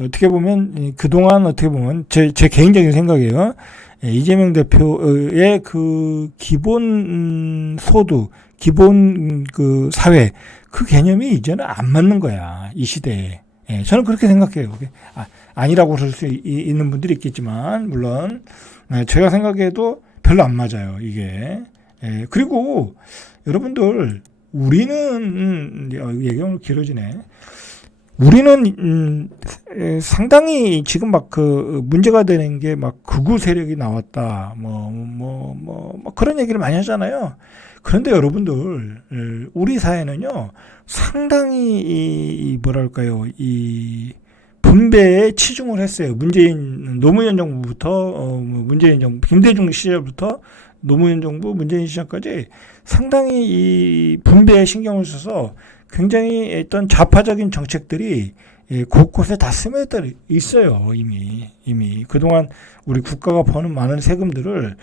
어떻게 보면 그동안 어떻게 보면 제 개인적인 생각이에요. 이재명 대표의 그 기본 소득, 기본 그 사회 그 개념이 이제는 안 맞는 거야 이 시대에. 저는 그렇게 생각해요. 아니라고 그럴 수 있는 분들이 있겠지만 물론 제가 생각해도 별로 안 맞아요 이게. 그리고 여러분들 우리는 얘기가 길어지네. 우리는 상당히 지금 막 그 문제가 되는 게 막 극우 세력이 나왔다 뭐 그런 얘기를 많이 하잖아요. 그런데 여러분들 우리 사회는요 상당히 뭐랄까요 이 분배에 치중을 했어요. 노무현 정부부터 문재인 정부 김대중 시절부터 노무현 정부 문재인 시절까지 상당히 이 분배에 신경을 써서 굉장히 어떤 좌파적인 정책들이 곳곳에 다 스며들어 있어요. 이미 그동안 우리 국가가 버는 많은 세금들을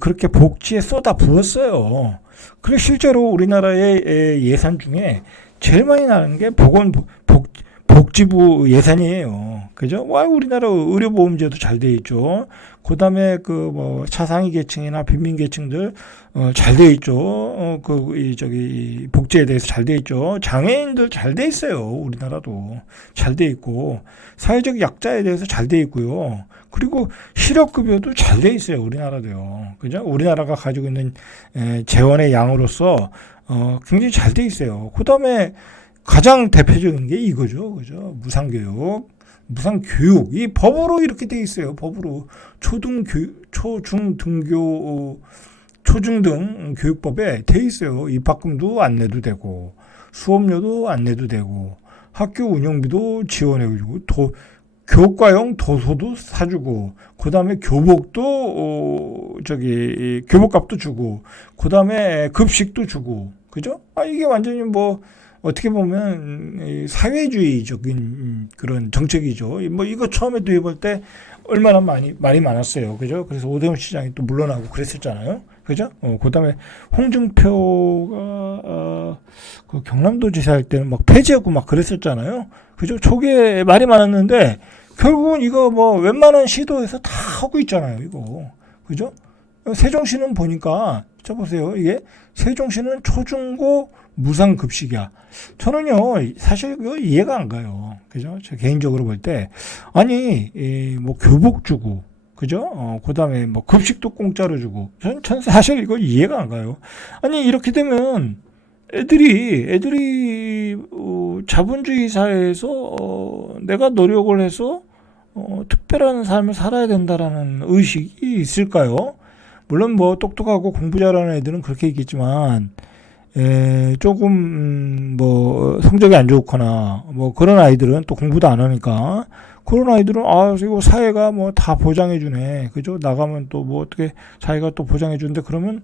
그렇게 복지에 쏟아 부었어요. 그리고 실제로 우리나라의 예산 중에 제일 많이 나는 게 복지부 예산이에요. 그죠? 우리나라 의료보험제도 잘 돼 있죠. 그 다음에 그 뭐 차상위 계층이나 빈민 계층들 잘 돼 있죠. 복지에 대해서 잘 돼 있죠. 장애인들 잘 돼 있어요. 우리나라도 잘 돼 있고 사회적 약자에 대해서 잘 돼 있고요. 그리고 실업급여도 잘 돼 있어요. 우리나라도요. 그죠? 우리나라가 가지고 있는 재원의 양으로서 굉장히 잘 돼 있어요. 그 다음에 가장 대표적인 게 이거죠. 그죠? 무상교육. 이 법으로 이렇게 돼 있어요. 법으로. 초중등 교육법에 돼 있어요. 입학금도 안 내도 되고, 수업료도 안 내도 되고, 학교 운영비도 지원해주고, 교과용 도서도 사주고, 그 다음에 교복도, 교복값도 주고, 그 다음에 급식도 주고, 그죠? 이게 완전히 어떻게 보면 사회주의적인 그런 정책이죠. 이거 처음에 도입할 때 얼마나 말이 많았어요. 그죠? 그래서 오대훈 시장이 또 물러나고 그랬었잖아요. 그죠? 그다음에 홍준표가 그 경남도지사 할 때는 막 폐지하고 막 그랬었잖아요. 그죠? 초기에 말이 많았는데 결국은 이거 웬만한 시도에서 다 하고 있잖아요. 이거. 그죠? 세종시는 보니까 자 보세요. 이게 세종시는 초중고 무상급식이야. 저는요 사실 이거 이해가 안 가요. 그죠? 저 개인적으로 볼 때 아니 교복 주고 그죠? 그다음에 급식도 공짜로 주고 전 사실 이거 이해가 안 가요. 아니 이렇게 되면 애들이 자본주의 사회에서 내가 노력을 해서 특별한 삶을 살아야 된다라는 의식이 있을까요? 물론 똑똑하고 공부 잘하는 애들은 그렇게 있겠지만 조금 성적이 안 좋거나 그런 아이들은 또 공부도 안 하니까 그런 아이들은 이거 사회가 다 보장해 주네. 그죠? 나가면 또 어떻게 사회가 또 보장해 주는데 그러면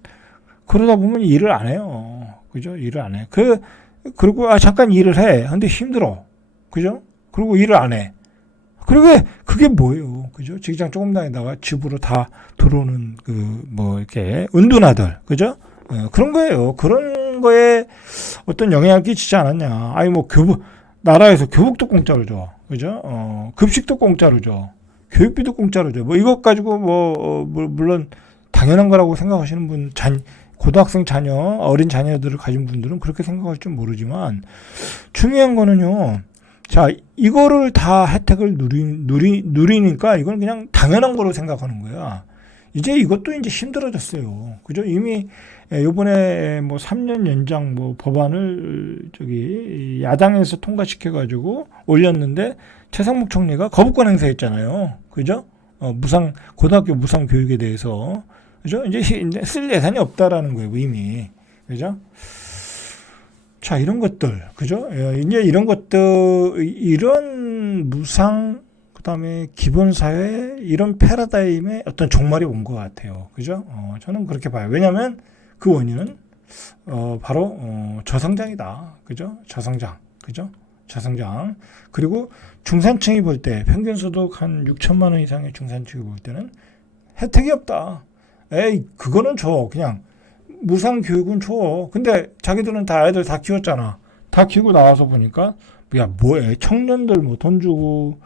그러다 보면 일을 안 해요. 그죠? 일을 안 해. 그리고 잠깐 일을 해. 근데 힘들어. 그죠? 그리고 일을 안 해. 그리고 그게 뭐예요? 그죠? 직장 조금 다니다가 집으로 다 들어오는 이렇게 은둔아들. 그죠? 그런 거예요. 그런 거에 어떤 영향을 끼치지 않았냐. 나라에서 교복도 공짜로 줘. 그죠? 급식도 공짜로 줘. 교육비도 공짜로 줘. 이것 가지고 물론 당연한 거라고 생각하시는 분, 고등학생 자녀, 어린 자녀들을 가진 분들은 그렇게 생각할지 모르지만 중요한 거는요. 자, 이거를 다 혜택을 누리니까 이건 그냥 당연한 거로 생각하는 거야. 이제 이것도 이제 힘들어졌어요. 그죠? 이미 요번에 3년 연장 법안을 야당에서 통과시켜가지고 올렸는데 최상목 총리가 거부권 행사했잖아요. 그죠? 고등학교 무상 교육에 대해서. 그죠? 이제 쓸 예산이 없다라는 거예요, 이미. 그죠? 자, 이런 것들. 그죠? 이제 이런 것들, 이런 무상, 그 다음에 기본사회, 이런 패러다임의 어떤 종말이 온 것 같아요. 그죠? 저는 그렇게 봐요. 왜냐면 그 원인은, 바로, 저성장이다. 그죠? 저성장. 그죠? 저성장. 그리고 중산층이 볼 때, 평균 소득 한 6천만 원 이상의 중산층이 볼 때는 혜택이 없다. 그거는 줘. 그냥. 무상 교육은 줘. 근데 자기들은 애들 다 키웠잖아. 다 키우고 나와서 보니까, 청년들 돈 주고,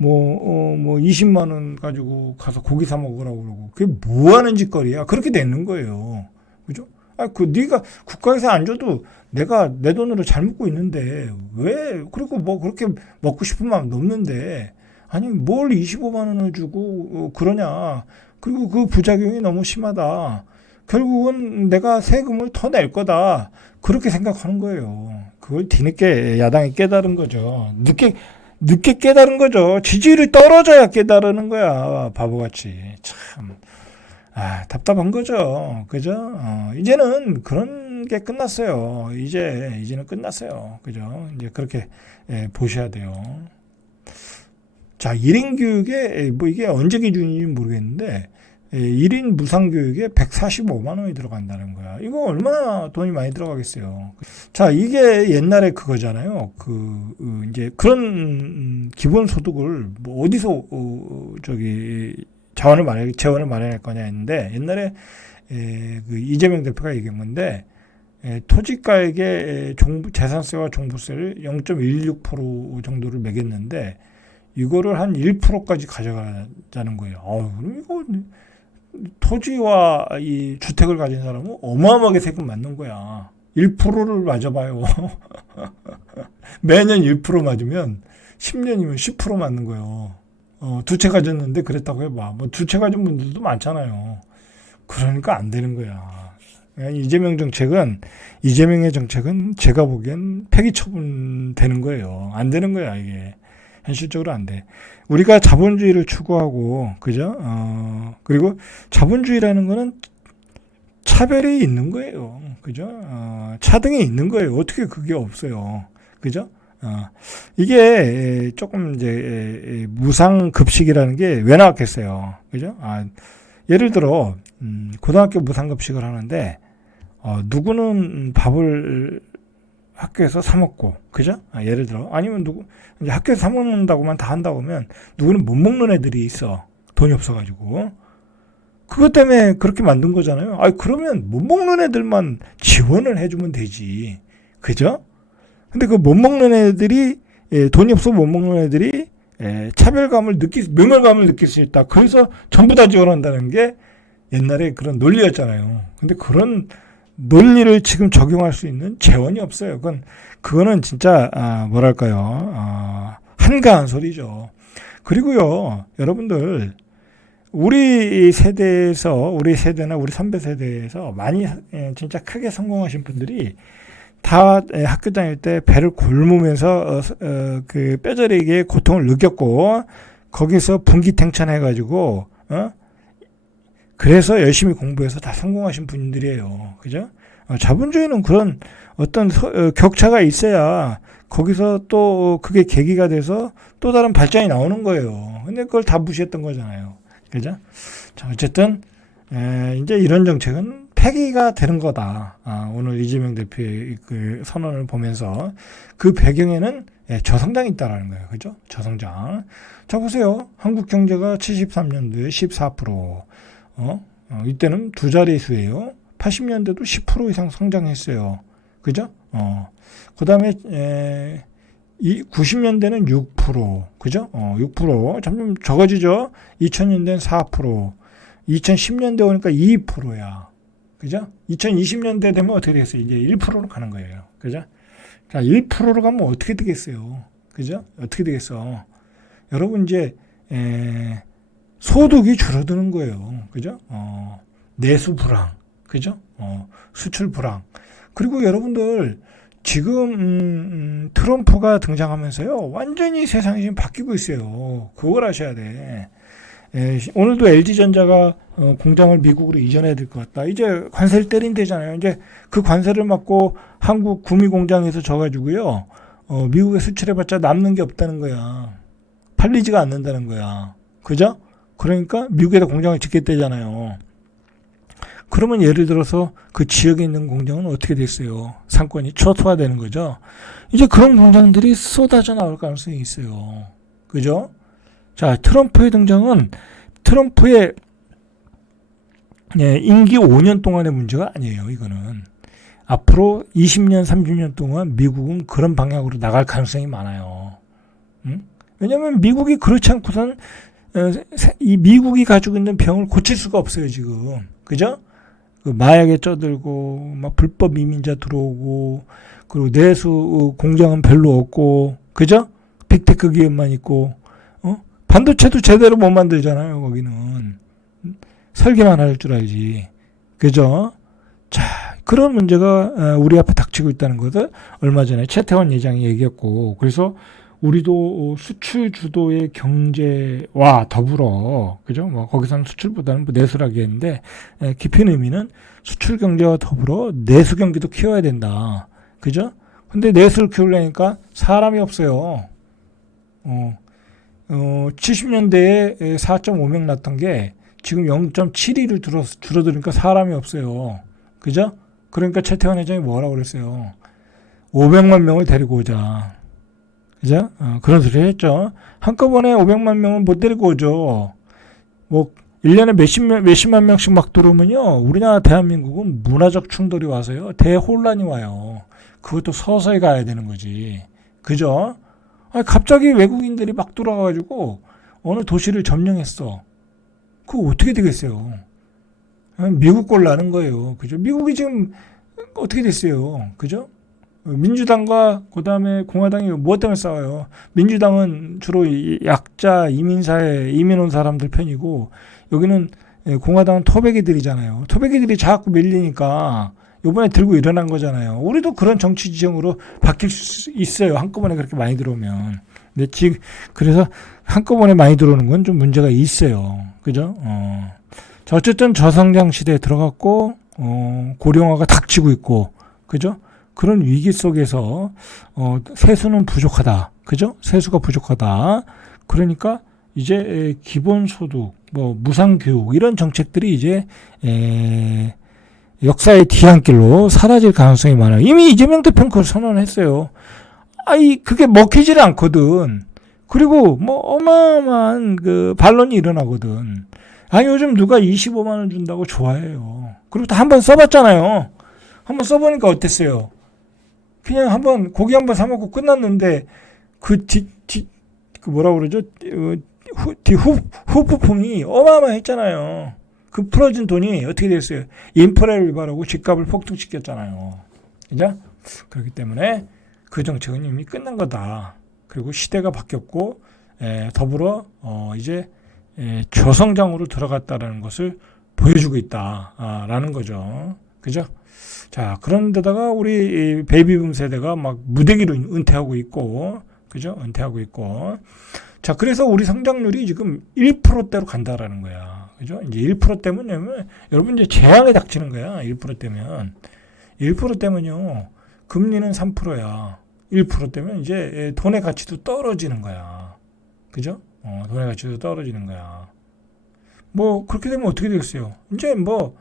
뭐 20만 원 가지고 가서 고기 사 먹으라고 그러고 그게 뭐 하는 짓거리야. 그렇게 되는 거예요. 그죠? 네가 국가에서 안 줘도 내가 내 돈으로 잘 먹고 있는데 왜 그리고 뭐 그렇게 먹고 싶은 마음도 없는데 아니 뭘 25만 원을 주고 그러냐. 그리고 그 부작용이 너무 심하다. 결국은 내가 세금을 더 낼 거다. 그렇게 생각하는 거예요. 그걸 뒤늦게 야당이 깨달은 거죠. 늦게 깨달은 거죠. 지지율이 떨어져야 깨달은 거야. 바보같이. 참. 답답한 거죠. 그죠? 이제는 그런 게 끝났어요. 이제는 끝났어요. 그죠? 이제 그렇게 보셔야 돼요. 자, 1인 교육에, 뭐 이게 언제 기준인지 모르겠는데, 1인 무상교육에 145만 원이 들어간다는 거야. 이거 얼마나 돈이 많이 들어가겠어요. 자, 이게 옛날에 그거잖아요. 이제 그런 기본소득을 뭐 어디서, 재원을 마련할 거냐 했는데, 옛날에, 그 이재명 대표가 얘기한 건데, 토지가액의 재산세와 종부세를 0.16% 정도를 매겼는데, 이거를 한 1%까지 가져가자는 거예요. 그럼 이거 토지와 이 주택을 가진 사람은 어마어마하게 세금 맞는 거야. 1%를 맞아봐요. 매년 1% 맞으면 10년이면 10% 맞는 거예요. 두 채 가졌는데 그랬다고 해봐. 뭐 두 채 가진 분들도 많잖아요. 그러니까 안 되는 거야. 이재명의 정책은 제가 보기엔 폐기 처분되는 거예요. 안 되는 거야, 이게. 현실적으로 안 돼. 우리가 자본주의를 추구하고, 그죠? 그리고 자본주의라는 거는 차별이 있는 거예요. 그죠? 차등이 있는 거예요. 어떻게 그게 없어요. 그죠? 이게 조금 이제 무상급식이라는 게 왜 나왔겠어요. 그죠? 예를 들어, 고등학교 무상급식을 하는데, 누구는 밥을 학교에서 사 먹고, 그죠? 예를 들어, 아니면 이제 학교에서 사 먹는다고만 다 한다고 하면, 누구는 못 먹는 애들이 있어. 돈이 없어가지고. 그것 때문에 그렇게 만든 거잖아요. 그러면 못 먹는 애들만 지원을 해주면 되지. 그죠? 근데 그 못 먹는 애들이, 돈이 없어 못 먹는 애들이, 멸망감을 느낄 수 있다. 그래서 전부 다 지원한다는 게 옛날에 그런 논리였잖아요. 근데 그런 논리를 지금 적용할 수 있는 재원이 없어요. 그거는 진짜, 한가한 소리죠. 그리고요, 여러분들, 우리 세대나 우리 선배 세대에서 많이, 진짜 크게 성공하신 분들이 다 학교 다닐 때 배를 굶으면서, 그 뼈저리게 고통을 느꼈고, 거기서 분기탱천해가지고, 그래서 열심히 공부해서 다 성공하신 분들이에요. 그죠? 자본주의는 그런 어떤 격차가 있어야 거기서 또 그게 계기가 돼서 또 다른 발전이 나오는 거예요. 근데 그걸 다 무시했던 거잖아요. 그죠? 자, 어쨌든, 이제 이런 정책은 폐기가 되는 거다. 오늘 이재명 대표의 그 선언을 보면서 그 배경에는 저성장이 있다라는 거예요. 그죠? 저성장. 자, 보세요. 한국 경제가 73년도에 14%, 이때는 두 자릿수예요. 80년대도 10% 이상 성장했어요. 그죠? 그 다음에, 90년대는 6%, 그죠? 6%. 점점 적어지죠? 2000년대는 4%, 2010년대 오니까 2%야. 그죠? 2020년대 되면 어떻게 되겠어요? 이제 1%로 가는 거예요. 그죠? 자, 1%로 가면 어떻게 되겠어요? 그죠? 어떻게 되겠어? 여러분, 이제, 소득이 줄어드는 거예요. 그죠? 내수 불황. 그죠? 수출 불황. 그리고 여러분들, 지금, 트럼프가 등장하면서요, 완전히 세상이 지금 바뀌고 있어요. 그걸 아셔야 돼. 오늘도 LG전자가 공장을 미국으로 이전해야 될 것 같다. 이제 관세를 때린대잖아요. 이제 그 관세를 맞고 한국 구미 공장에서 져가지고요, 미국에 수출해봤자 남는 게 없다는 거야. 팔리지가 않는다는 거야. 그죠? 그러니까 미국에다 공장을 짓겠다잖아요. 그러면 예를 들어서 그 지역에 있는 공장은 어떻게 됐어요? 상권이 초토화되는 거죠. 이제 그런 공장들이 쏟아져 나올 가능성이 있어요. 그죠? 자, 트럼프의 등장은 트럼프의 임기 5년 동안의 문제가 아니에요. 이거는 앞으로 20년, 30년 동안 미국은 그런 방향으로 나갈 가능성이 많아요. 응? 왜냐면 미국이 그렇지 않고선 이 미국이 가지고 있는 병을 고칠 수가 없어요, 지금. 그죠? 그 마약에 쪄들고 막 불법 이민자 들어오고 그리고 내수 공장은 별로 없고 그죠? 빅테크 기업만 있고 반도체도 제대로 못 만들잖아요, 거기는. 설계만 할 줄 알지. 그죠? 자, 그런 문제가 우리 앞에 닥치고 있다는 것을 얼마 전에 최태원 회장이 얘기했고, 그래서 우리도 수출 주도의 경제와 더불어, 그죠? 뭐 거기서는 수출보다는 뭐 내수라고 했는데, 깊은 의미는 수출 경제와 더불어 내수 경기도 키워야 된다. 그죠? 근데 내수를 키우려니까 사람이 없어요. 70년대에 4.5명 났던 게 지금 0.72를 줄어드니까 사람이 없어요. 그죠? 그러니까 최태원 회장이 뭐라고 그랬어요? 500만 명을 데리고 오자. 그죠? 그런 소리 했죠. 한꺼번에 500만 명은 못 데리고 오죠. 뭐 1년에 몇십만 명씩 막 들어오면요. 우리나라 대한민국은 문화적 충돌이 와서요. 대혼란이 와요. 그것도 서서히 가야 되는 거지. 그죠? 아니, 갑자기 외국인들이 막 들어와가지고 어느 도시를 점령했어. 그거 어떻게 되겠어요? 미국 꼴 나는 거예요. 그죠? 미국이 지금 어떻게 됐어요? 그죠? 민주당과 그다음에 공화당이 무엇 때문에 싸워요? 민주당은 주로 약자 이민사회 이민 온 사람들 편이고 여기는 공화당은 토백이들이잖아요. 토백이들이 자꾸 밀리니까 이번에 들고 일어난 거잖아요. 우리도 그런 정치 지형으로 바뀔 수 있어요. 한꺼번에 그렇게 많이 들어오면. 근데 지금 그래서 한꺼번에 많이 들어오는 건 좀 문제가 있어요. 그죠? 자, 어쨌든 저성장 시대에 들어갔고 고령화가 닥치고 있고 그죠? 그런 위기 속에서 세수는 부족하다. 그죠? 세수가 부족하다. 그러니까 이제 기본소득, 뭐 무상교육 이런 정책들이 이제 역사의 뒤안길로 사라질 가능성이 많아요. 이미 이재명 대표는 그걸 선언했어요. 그게 먹히질 않거든. 그리고 뭐 어마어마한 그 반론이 일어나거든. 요즘 누가 25만 원 준다고 좋아해요. 그리고 또 한 번 써봤잖아요. 한번 써보니까 어땠어요? 그냥 한번 고기 한번 사 먹고 끝났는데 그 뭐라 그러죠? 후폭풍이 어마어마했잖아요. 그 풀어진 돈이 어떻게 됐어요? 인프레를 유발하고 집값을 폭등시켰잖아요. 그죠? 그렇기 때문에 그 정책은 이미 끝난 거다. 그리고 시대가 바뀌었고 더불어 이제 저성장으로 들어갔다라는 것을 보여주고 있다라는 거죠. 그죠? 자, 그런데다가 우리 베이비붐 세대가 막 무대기로 은퇴하고 있고, 그죠? 은퇴하고 있고. 자, 그래서 우리 성장률이 지금 1%대로 간다라는 거야. 그죠? 이제 1%대면 여러분 이제 재앙에 닥치는 거야. 1%대면. 1%대면요. 금리는 3%야. 1%대면 이제 돈의 가치도 떨어지는 거야. 그죠? 돈의 가치도 떨어지는 거야. 뭐 그렇게 되면 어떻게 되겠어요? 이제 뭐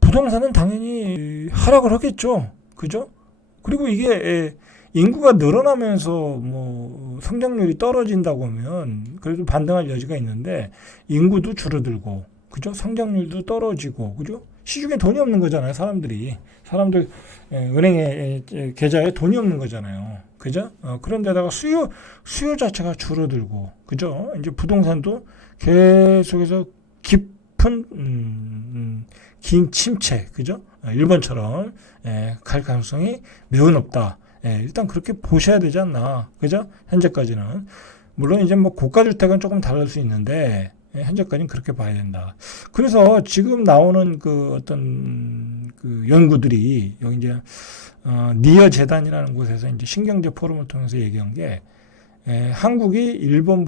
부동산은 당연히 하락을 하겠죠. 그죠? 그리고 이게 인구가 늘어나면서 뭐 성장률이 떨어진다고 하면 그래도 반등할 여지가 있는데 인구도 줄어들고 그죠? 성장률도 떨어지고 그죠? 시중에 돈이 없는 거잖아요. 사람들 은행에 계좌에 돈이 없는 거잖아요. 그죠? 그런데다가 수요 자체가 줄어들고 그죠? 이제 부동산도 계속해서 깊은 긴 침체 그죠? 일본처럼 갈 가능성이 매우 높다. 일단 그렇게 보셔야 되지 않나. 그죠? 현재까지는. 물론 이제 뭐 고가주택은 조금 다를 수 있는데, 현재까지는 그렇게 봐야 된다. 그래서 지금 나오는 그 어떤 그 연구들이, 여기 이제, 니어 재단이라는 곳에서 이제 신경제 포럼을 통해서 얘기한 게, 한국이 일본에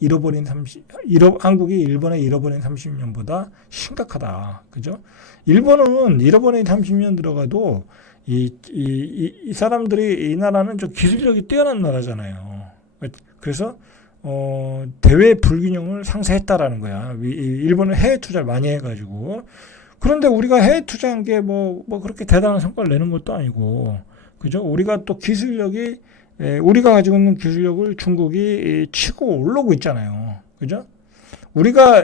잃어버린 30년보다 심각하다. 그죠? 일본은 잃어버린 30년 들어가도 이 사람들이 이 나라는 좀 기술력이 뛰어난 나라잖아요. 그래서 대외 불균형을 상쇄했다라는 거야. 일본은 해외 투자를 많이 해가지고 그런데 우리가 해외 투자한 게 뭐 그렇게 대단한 성과를 내는 것도 아니고 그죠? 우리가 또 기술력이 우리가 가지고 있는 기술력을 중국이 치고 올라오고 있잖아요. 그죠?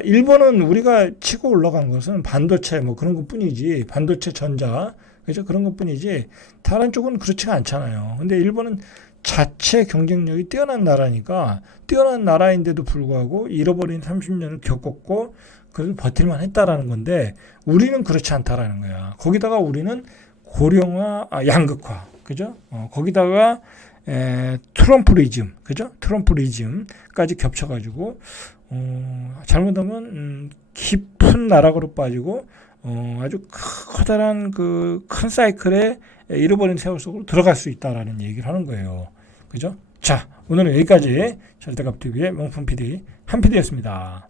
일본은 우리가 치고 올라간 것은 반도체 뭐 그런 것 뿐이지, 반도체 전자, 그죠? 그런 것 뿐이지, 다른 쪽은 그렇지가 않잖아요. 근데 일본은 자체 경쟁력이 뛰어난 나라니까 뛰어난 나라인데도 불구하고 잃어버린 30년을 겪었고 그래도 버틸만 했다라는 건데 우리는 그렇지 않다라는 거야. 거기다가 우리는 고령화, 양극화, 그죠? 거기다가 트럼프리즘, 그죠? 트럼프리즘까지 겹쳐가지고 잘못하면 깊은 나락으로 빠지고 아주 커다란 그 큰 사이클에 잃어버린 세월 속으로 들어갈 수 있다라는 얘기를 하는 거예요. 그죠? 자, 오늘은 여기까지 절대값TV의 명품 PD 한 PD였습니다.